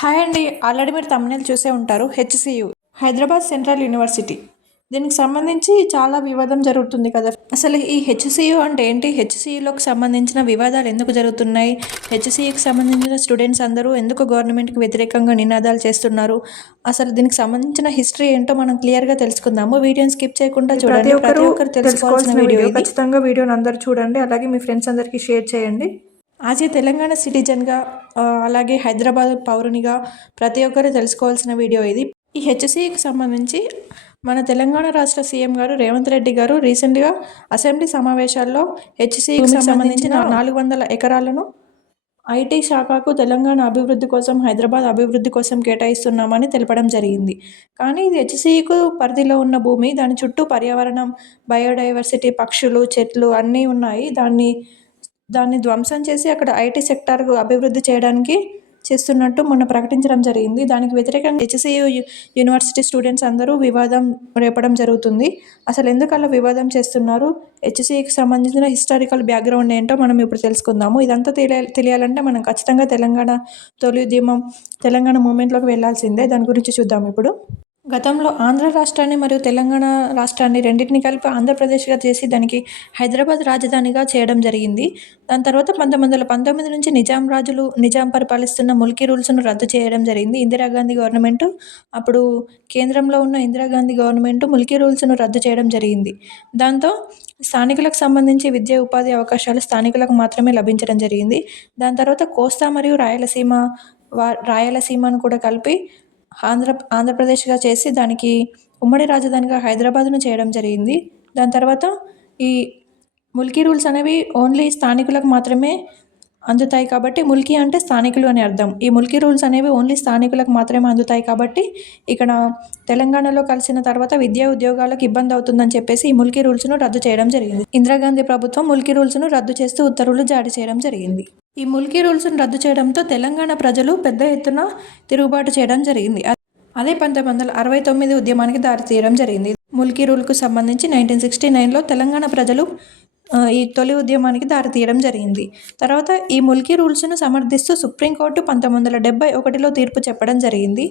Hi అండి. Already మీరు తమిళ చూసే ఉంటారు. HCU Hyderabad central university. దీనికి సంబంధించి చాలా వివాదం జరుగుతుంది కదా. అసలు ఈ హెచ్సియు అంటే ఏంటి? హెచ్సియులోకి సంబంధించిన వివాదాలు ఎందుకు జరుగుతున్నాయి? హెచ్సియుకి సంబంధించిన స్టూడెంట్స్ అందరూ ఎందుకు గవర్నమెంట్కి వ్యతిరేకంగా నినాదాలు చేస్తున్నారు? అసలు దీనికి సంబంధించిన హిస్టరీ ఏంటో మనం క్లియర్గా తెలుసుకుందాము. వీడియోని స్కిప్ చేయకుండా చూడండి. ప్రతి ఒక్కరు తెలుసుకోవాల్సిన వీడియో ఖచ్చితంగా వీడియోని అందరూ చూడండి. అలాగే మీ ఫ్రెండ్స్ అందరికీ షేర్ చేయండి. ఏ తెలంగాణ సిటిజన్గా అలాగే హైదరాబాద్ పౌరునిగా ప్రతి ఒక్కరు తెలుసుకోవాల్సిన వీడియో ఇది. ఈ హెచ్సికి సంబంధించి మన తెలంగాణ రాష్ట్ర సీఎం గారు రేవంత్ రెడ్డి గారు రీసెంట్గా అసెంబ్లీ సమావేశాల్లో హెచ్సికి సంబంధించిన నాలుగు వందల ఎకరాలను ఐటీ శాఖకు తెలంగాణ అభివృద్ధి కోసం హైదరాబాద్ అభివృద్ధి కోసం కేటాయిస్తున్నామని తెలపడం జరిగింది. కానీ ఇది హెచ్సికు పరిధిలో ఉన్న భూమి. దాని చుట్టూ పర్యావరణం బయోడైవర్సిటీ పక్షులు చెట్లు అన్నీ ఉన్నాయి. దాన్ని దాన్ని ధ్వంసం చేసి అక్కడ ఐటీ సెక్టార్ అభివృద్ధి చేయడానికి చేస్తున్నట్టు మొన్న ప్రకటించడం జరిగింది. దానికి వ్యతిరేకంగా హెచ్సియు యూనివర్సిటీ స్టూడెంట్స్ అందరూ వివాదం రేపడం జరుగుతుంది. అసలు ఎందుకు అలా వివాదం చేస్తున్నారు? హెచ్సికి సంబంధించిన హిస్టారికల్ బ్యాక్గ్రౌండ్ ఏంటో మనం ఇప్పుడు తెలుసుకుందాము. ఇదంతా తెలియ తెలియాలంటే మనం ఖచ్చితంగా తెలంగాణ తొలి ఉద్యమం తెలంగాణ మూమెంట్లోకి వెళ్ళాల్సిందే దాని గురించి చూద్దాం ఇప్పుడు. గతంలో ఆంధ్ర రాష్ట్రాన్ని మరియు తెలంగాణ రాష్ట్రాన్ని రెండింటిని కలిపి ఆంధ్రప్రదేశ్గా చేసి దానికి హైదరాబాద్ రాజధానిగా చేయడం జరిగింది. దాని తర్వాత పంతొమ్మిది వందల పంతొమ్మిది నుంచి నిజాం రాజులు నిజాం పరిపాలిస్తున్న ముల్కీ రూల్స్ను రద్దు చేయడం జరిగింది. ఇందిరాగాంధీ గవర్నమెంట్ అప్పుడు కేంద్రంలో ఉన్న ఇందిరాగాంధీ గవర్నమెంట్ ముల్కీ రూల్స్ను రద్దు చేయడం జరిగింది. దాంతో స్థానికులకు సంబంధించి విద్యా ఉపాధి అవకాశాలు స్థానికులకు మాత్రమే లభించడం జరిగింది. దాని తర్వాత కోస్తా మరియు రాయలసీమ వా రాయలసీమను కూడా కలిపి ఆంధ్ర ఆంధ్రప్రదేశ్గా చేసి దానికి ఉమ్మడి రాజధానిగా హైదరాబాద్ను చేయడం జరిగింది. దాని తర్వాత ఈ ముల్కీ రూల్స్ అనేవి ఓన్లీ స్థానికులకు మాత్రమే అందుతాయి కాబట్టి ముల్కీ అంటే స్థానికులు అని అర్థం. ఈ ముల్కీ రూల్స్ అనేవి ఓన్లీ స్థానికులకు మాత్రమే అందుతాయి కాబట్టి ఇక్కడ తెలంగాణలో కలిసిన తర్వాత విద్యా ఉద్యోగాలకు ఇబ్బంది అవుతుందని చెప్పేసి ఈ ముల్కీ రూల్స్ను రద్దు చేయడం జరిగింది. ఇందిరాగాంధీ ప్రభుత్వం ముల్కీ రూల్స్ను రద్దు చేస్తూ ఉత్తర్వులు జారీ చేయడం జరిగింది. ఈ ముల్కీ రూల్స్ను రద్దు చేయడంతో తెలంగాణ ప్రజలు పెద్ద ఎత్తున తిరుగుబాటు చేయడం జరిగింది. అదే పంతొమ్మిది వందల అరవై తొమ్మిది ఉద్యమానికి దారితీయడం జరిగింది. ముల్కీ రూల్కు సంబంధించి నైన్టీన్ సిక్స్టీ నైన్లో తెలంగాణ ప్రజలు ఈ తొలి ఉద్యమానికి దారితీయడం జరిగింది. తర్వాత ఈ ముల్కీ రూల్స్ను సమర్థిస్తూ సుప్రీంకోర్టు పంతొమ్మిది వందల డెబ్బై ఒకటిలో తీర్పు చెప్పడం జరిగింది.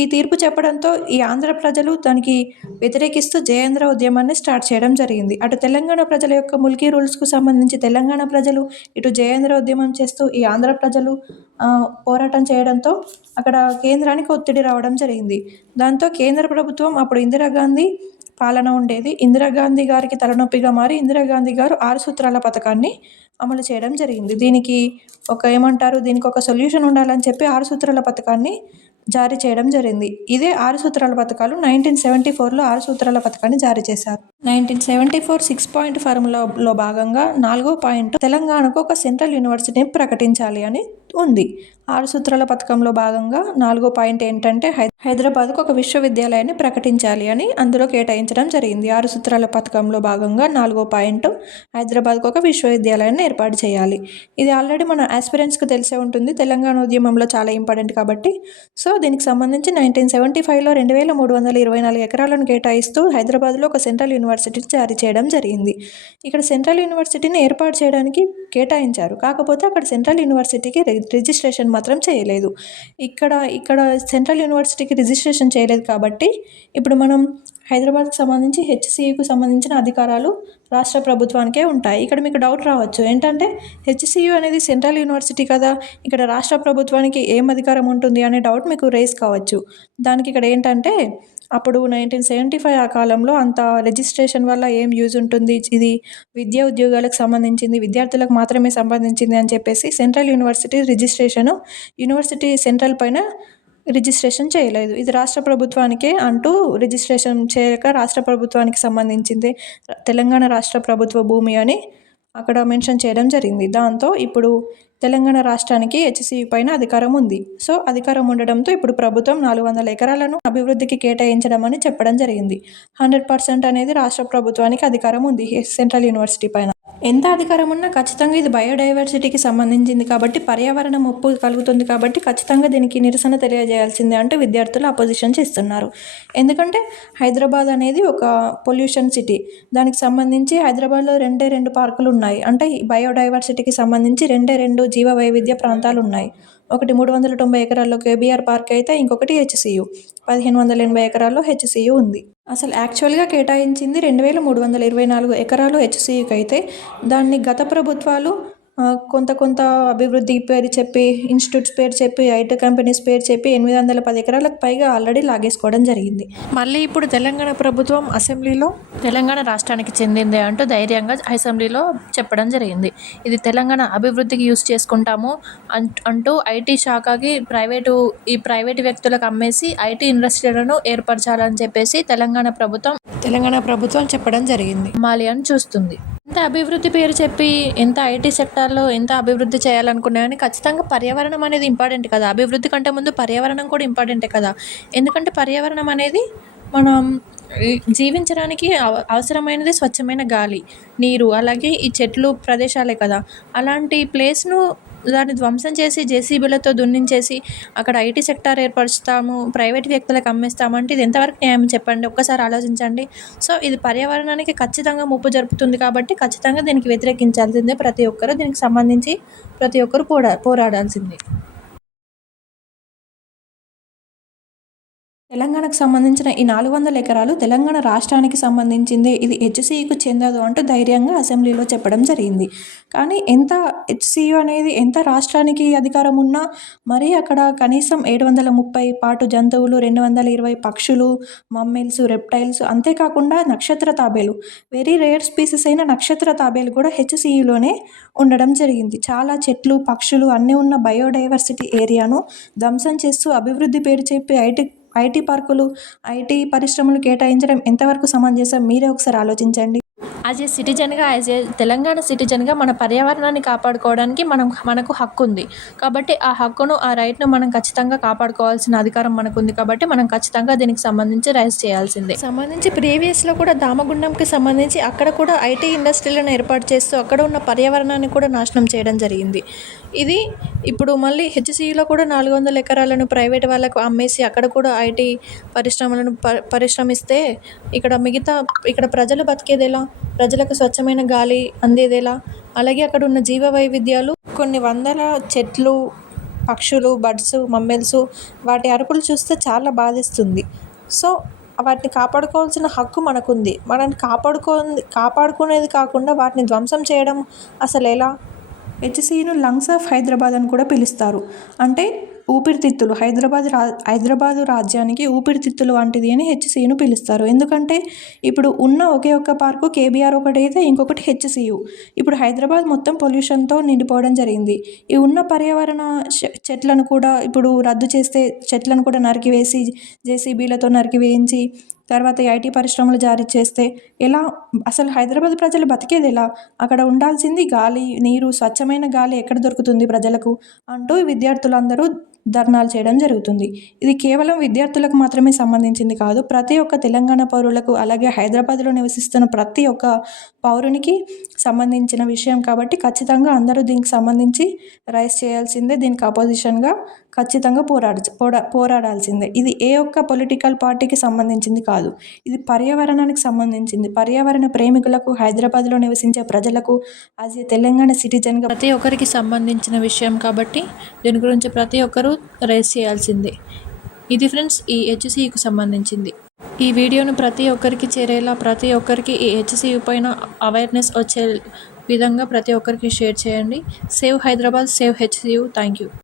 ఈ తీర్పు చెప్పడంతో ఈ ఆంధ్ర ప్రజలు దానికి వ్యతిరేకిస్తూ జయేంద్ర ఉద్యమాన్ని స్టార్ట్ చేయడం జరిగింది. అటు తెలంగాణ ప్రజల యొక్క ముల్కీ రూల్స్కు సంబంధించి తెలంగాణ ప్రజలు ఇటు జయేంద్ర ఉద్యమం చేస్తూ ఈ ఆంధ్ర ప్రజలు పోరాటం చేయడంతో అక్కడ కేంద్రానికి ఒత్తిడి రావడం జరిగింది. దాంతో కేంద్ర ప్రభుత్వం అప్పుడు ఇందిరాగాంధీ పాలన ఉండేది. ఇందిరాగాంధీ గారికి తలనొప్పిగా మారి ఇందిరాగాంధీ గారు ఆరు సూత్రాల పథకాన్ని అమలు చేయడం జరిగింది. దీనికి ఒక ఏమంటారు? దీనికి ఒక సొల్యూషన్ ఉండాలని చెప్పి ఆరు సూత్రాల పథకాన్ని జారీ చేయడం జరిగింది. ఇదే ఆరు సూత్రాల పథకాలు నైన్టీన్ సెవెంటీ ఫోర్లో ఆరు సూత్రాల పథకాన్ని జారీ చేశారు. Nineteen seventy four six point ఫార్ములాలో భాగంగా నాలుగో పాయింట్ తెలంగాణకు ఒక సెంట్రల్ యూనివర్సిటీని ప్రకటించాలి అని ఉంది. ఆరు సూత్రాల పథకంలో భాగంగా నాలుగో పాయింట్ ఏంటంటే హై హైదరాబాద్కు ఒక విశ్వవిద్యాలయాన్ని ప్రకటించాలి అని అందులో కేటాయించడం జరిగింది. ఆరు సూత్రాల పథకంలో భాగంగా నాలుగో పాయింట్ హైదరాబాద్కు ఒక విశ్వవిద్యాలయాన్ని ఏర్పాటు చేయాలి. ఇది ఆల్రెడీ మన ఆస్పిరెంట్స్కి తెలిసే ఉంటుంది. తెలంగాణ ఉద్యమంలో చాలా ఇంపార్టెంట్ కాబట్టి. సో దీనికి సంబంధించి నైన్టీన్ సెవెంటీ ఫైవ్లో రెండు వేల మూడు వందల ఇరవై నాలుగు ఎకరాలను కేటాయిస్తూ హైదరాబాద్లో ఒక సెంట్రల్ యూనివర్సిటీని జారీ చేయడం జరిగింది. ఇక్కడ సెంట్రల్ యూనివర్సిటీని ఏర్పాటు చేయడానికి కేటాయించారు. కాకపోతే అక్కడ సెంట్రల్ యూనివర్సిటీకి రిజిస్ట్రేషన్ మాత్రం చేయలేదు. ఇక్కడ ఇక్కడ సెంట్రల్ యూనివర్సిటీకి రిజిస్ట్రేషన్ చేయలేదు కాబట్టి ఇప్పుడు మనం హైదరాబాద్కి సంబంధించి హెచ్సియుకు సంబంధించిన అధికారాలు రాష్ట్ర ప్రభుత్వానికే ఉంటాయి. ఇక్కడ మీకు డౌట్ రావచ్చు. ఏంటంటే హెచ్సియు అనేది సెంట్రల్ యూనివర్సిటీ కదా. ఇక్కడ రాష్ట్ర ప్రభుత్వానికి ఏం అధికారం ఉంటుంది అనే డౌట్ మీకు రేస్ కావచ్చు. దానికి ఇక్కడ ఏంటంటే అప్పుడు నైన్టీన్ సెవెంటీ ఫైవ్ ఆ కాలంలో అంత రిజిస్ట్రేషన్ వల్ల ఏం యూజ్ ఉంటుంది? ఇది విద్యా ఉద్యోగాలకు సంబంధించింది విద్యార్థులకు మాత్రమే సంబంధించింది అని చెప్పేసి central university registration university central పైన రిజిస్ట్రేషన్ చేయలేదు. ఇది రాష్ట్ర ప్రభుత్వానికే అంటూ రిజిస్ట్రేషన్ చేయక రాష్ట్ర ప్రభుత్వానికి సంబంధించింది. తెలంగాణ రాష్ట్ర ప్రభుత్వ భూమి అని అక్కడ మెన్షన్ చేయడం జరిగింది. దాంతో ఇప్పుడు తెలంగాణ రాష్ట్రానికి హెచ్సియు పైన అధికారం ఉంది. సో అధికారం ఉండడంతో ఇప్పుడు ప్రభుత్వం నాలుగు వందల ఎకరాలను అభివృద్ధికి కేటాయించడం అని చెప్పడం జరిగింది. హండ్రెడ్ పర్సెంట్ అనేది రాష్ట్ర ప్రభుత్వానికి అధికారం ఉంది. సెంట్రల్ యూనివర్సిటీ పైన. ఎంత అధికారం ఉన్నా ఖచ్చితంగా ఇది బయోడైవర్సిటీకి సంబంధించింది కాబట్టి పర్యావరణ ముప్పు కలుగుతుంది కాబట్టి ఖచ్చితంగా దీనికి నిరసన తెలియజేయాల్సిందే అంటూ విద్యార్థులు అపోజిషన్ చేస్తున్నారు. ఎందుకంటే హైదరాబాద్ అనేది ఒక పొల్యూషన్ సిటీ. దానికి సంబంధించి హైదరాబాద్లో రెండే రెండు పార్కులు ఉన్నాయి. అంటే ఈ బయోడైవర్సిటీకి సంబంధించి రెండే రెండు జీవ వైవిధ్య ప్రాంతాలు ఉన్నాయి. ఒకటి మూడు వందల తొంభై ఎకరాల్లో కేబీఆర్ పార్క్ అయితే ఇంకొకటి హెచ్సియు. పదిహేను వందల ఎనభై ఎకరాల్లో హెచ్సియు ఉంది. అసలు యాక్చువల్గా కేటాయించింది రెండు వేల మూడు వందల ఇరవై నాలుగు ఎకరాలు హెచ్సియుకి అయితే దాన్ని గత ప్రభుత్వాలు కొంత కొంత అభివృద్ధి పేరు చెప్పి ఇన్స్టిట్యూట్స్ పేరు చెప్పి ఐటీ కంపెనీస్ పేరు చెప్పి ఎనిమిది వందల పది ఎకరాలకు పైగా ఆల్రెడీ లాగేసుకోవడం జరిగింది. మళ్ళీ ఇప్పుడు తెలంగాణ ప్రభుత్వం అసెంబ్లీలో తెలంగాణ రాష్ట్రానికి చెందిందే అంటూ ధైర్యంగా అసెంబ్లీలో చెప్పడం జరిగింది. ఇది తెలంగాణ అభివృద్ధికి యూస్ చేసుకుంటాము అంట్- అంటూ ఐటీ శాఖకి ప్రైవేటు ఈ ప్రైవేటు వ్యక్తులకు అమ్మేసి ఐటీ ఇండస్ట్రీలను ఏర్పరచాలని చెప్పేసి తెలంగాణ ప్రభుత్వం తెలంగాణ ప్రభుత్వం చెప్పడం జరిగింది. అమ్మాలి అని చూస్తుంది. ఎంత అభివృద్ధి పేరు చెప్పి ఎంత ఐటీ సెక్టార్లో ఎంత అభివృద్ధి చేయాలనుకున్నా కానీ ఖచ్చితంగా పర్యావరణం అనేది ఇంపార్టెంట్ కదా. అభివృద్ధి కంటే ముందు పర్యావరణం కూడా ఇంపార్టెంటే కదా. ఎందుకంటే పర్యావరణం అనేది మనం జీవించడానికి అవ- అవసరమైనది స్వచ్ఛమైన గాలి నీరు అలాగే ఈ చెట్లు ప్రదేశాలే కదా. అలాంటి ప్లేస్ను దాన్ని ధ్వంసం చేసి జేసీబీలతో దున్నించేసి అక్కడ ఐటీ సెక్టార్ ఏర్పరుస్తాము ప్రైవేట్ వ్యక్తులకు అమ్మేస్తాము అంటే ఇది ఎంతవరకు న్యాయం చెప్పండి? ఒక్కసారి ఆలోచించండి. సో ఇది పర్యావరణానికి ఖచ్చితంగా ముప్పు జరుపుతుంది కాబట్టి ఖచ్చితంగా దీనికి వ్యతిరేకించాల్సిందే ప్రతి ఒక్కరు. దీనికి సంబంధించి ప్రతి ఒక్కరు పోరా పోరాడాల్సిందే. తెలంగాణకు సంబంధించిన ఈ నాలుగు వందల ఎకరాలు తెలంగాణ రాష్ట్రానికి సంబంధించింది. ఇది హెచ్సియుకు చెందదు అంటూ ధైర్యంగా అసెంబ్లీలో చెప్పడం జరిగింది. కానీ ఎంత హెచ్సియు అనేది ఎంత రాష్ట్రానికి అధికారం ఉన్నా మరీ అక్కడ కనీసం ఏడు వందల ముప్పై పాటు జంతువులు రెండు వందల ఇరవై పక్షులు మమ్మిల్స్ రెప్టైల్స్ అంతేకాకుండా నక్షత్ర తాబేలు వెరీ రేర్ స్పీసెస్ అయిన నక్షత్ర తాబేలు కూడా హెచ్సియులోనే ఉండడం జరిగింది. చాలా చెట్లు పక్షులు అన్నీ ఉన్న బయోడైవర్సిటీ ఏరియాను ధ్వంసం చేస్తూ అభివృద్ధి పేరు చెప్పి ఐటీ ఐటీ పార్కులు ఐటీ పరిశ్రమలు కేటాయించడం ఎంతవరకు సమంజసం? మీరే ఒకసారి ఆలోచించండి. యాజ్ ఏ సిటిజన్గా యాజ్ ఏ తెలంగాణ సిటిజన్గా మన పర్యావరణాన్ని కాపాడుకోవడానికి మనం మనకు హక్కు ఉంది. కాబట్టి ఆ హక్కును ఆ రైట్ను మనం ఖచ్చితంగా కాపాడుకోవాల్సిన అధికారం మనకు ఉంది కాబట్టి మనం ఖచ్చితంగా దీనికి సంబంధించి రైజ్ చేయాల్సిందే. సంబంధించి ప్రీవియస్లో కూడా దామగుండంకి సంబంధించి అక్కడ కూడా ఐటీ ఇండస్ట్రీలను ఏర్పాటు చేస్తూ అక్కడ ఉన్న పర్యావరణాన్ని కూడా నాశనం చేయడం జరిగింది. ఇది ఇప్పుడు మళ్ళీ హెచ్సిలో కూడా నాలుగు వందల ఎకరాలను ప్రైవేట్ వాళ్ళకు అమ్మేసి అక్కడ కూడా ఐటీ పరిశ్రమలను ప పరిశ్రమిస్తే ఇక్కడ మిగతా ఇక్కడ ప్రజలు బతికేది ఎలా ప్రజలకు స్వచ్ఛమైన గాలి అందేదేలా. అలాగే అక్కడ ఉన్న జీవ వైవిధ్యాలు కొన్ని వందల చెట్లు పక్షులు బర్డ్స్ మమ్మెల్స్ వాటి అరుపులు చూస్తే చాలా బాధిస్తుంది. సో వాటిని కాపాడుకోవాల్సిన హక్కు మనకుంది. మనల్ని కాపాడుకో కాపాడుకునేది కాకుండా వాటిని ధ్వంసం చేయడం అసలు ఎలా? హెచ్సిను లంగ్స్ ఆఫ్ హైదరాబాద్ అని కూడా పిలుస్తారు. అంటే ఊపిరితిత్తులు. హైదరాబాద్ రా హైదరాబాదు రాజ్యానికి ఊపిరితిత్తులు వంటిది అని హెచ్సియును పిలుస్తారు. ఎందుకంటే ఇప్పుడు ఉన్న ఒకే ఒక్క పార్కు కేబీఆర్ ఒకటి అయితే ఇంకొకటి హెచ్సియు. ఇప్పుడు హైదరాబాద్ మొత్తం పొల్యూషన్తో నిండిపోవడం జరిగింది. ఈ ఉన్న పర్యావరణ చె- చెట్లను కూడా ఇప్పుడు రద్దు చేస్తే చెట్లను కూడా నరికివేసి జేసీబీలతో నరికివేయించి తర్వాత ఐటీ పరిశ్రమలు జారీ చేస్తే ఎలా అసలు హైదరాబాద్ ప్రజలు బతికేది ఎలా? అక్కడ ఉండాల్సింది గాలి నీరు స్వచ్ఛమైన గాలి ఎక్కడ దొరుకుతుంది ప్రజలకు? అంటూ విద్యార్థులందరూ ధర్నాలు చేయడం జరుగుతుంది. ఇది కేవలం విద్యార్థులకు మాత్రమే సంబంధించింది కాదు ప్రతి ఒక్క తెలంగాణ పౌరులకు అలాగే హైదరాబాద్లో నివసిస్తున్న ప్రతి ఒక్క పౌరునికి సంబంధించిన విషయం కాబట్టి ఖచ్చితంగా అందరూ దీనికి సంబంధించి రైస్ చేయాల్సిందే దీనికి అపోజిషన్గా ఖచ్చితంగా పోరాడ పోరా పోరాడాల్సిందే. ఇది ఏ ఒక్క పొలిటికల్ పార్టీకి సంబంధించింది కాదు. ఇది పర్యావరణానికి సంబంధించింది. పర్యావరణ ప్రేమికులకు హైదరాబాద్లో నివసించే ప్రజలకు యాజ్ ఏ తెలంగాణ సిటిజన్గా ప్రతి ఒక్కరికి సంబంధించిన విషయం కాబట్టి దీని గురించి ప్రతి ఒక్కరూ రైస్ చేయాల్సిందే. ఇది ఫ్రెండ్స్ ఈ హెచ్సియుకు సంబంధించింది. ఈ వీడియోను ప్రతి ఒక్కరికి చేరేలా ప్రతి ఒక్కరికి ఈ హెచ్సియు పైన అవేర్నెస్ వచ్చే విధంగా ప్రతి ఒక్కరికి షేర్ చేయండి. Save Hyderabad save HCU thank you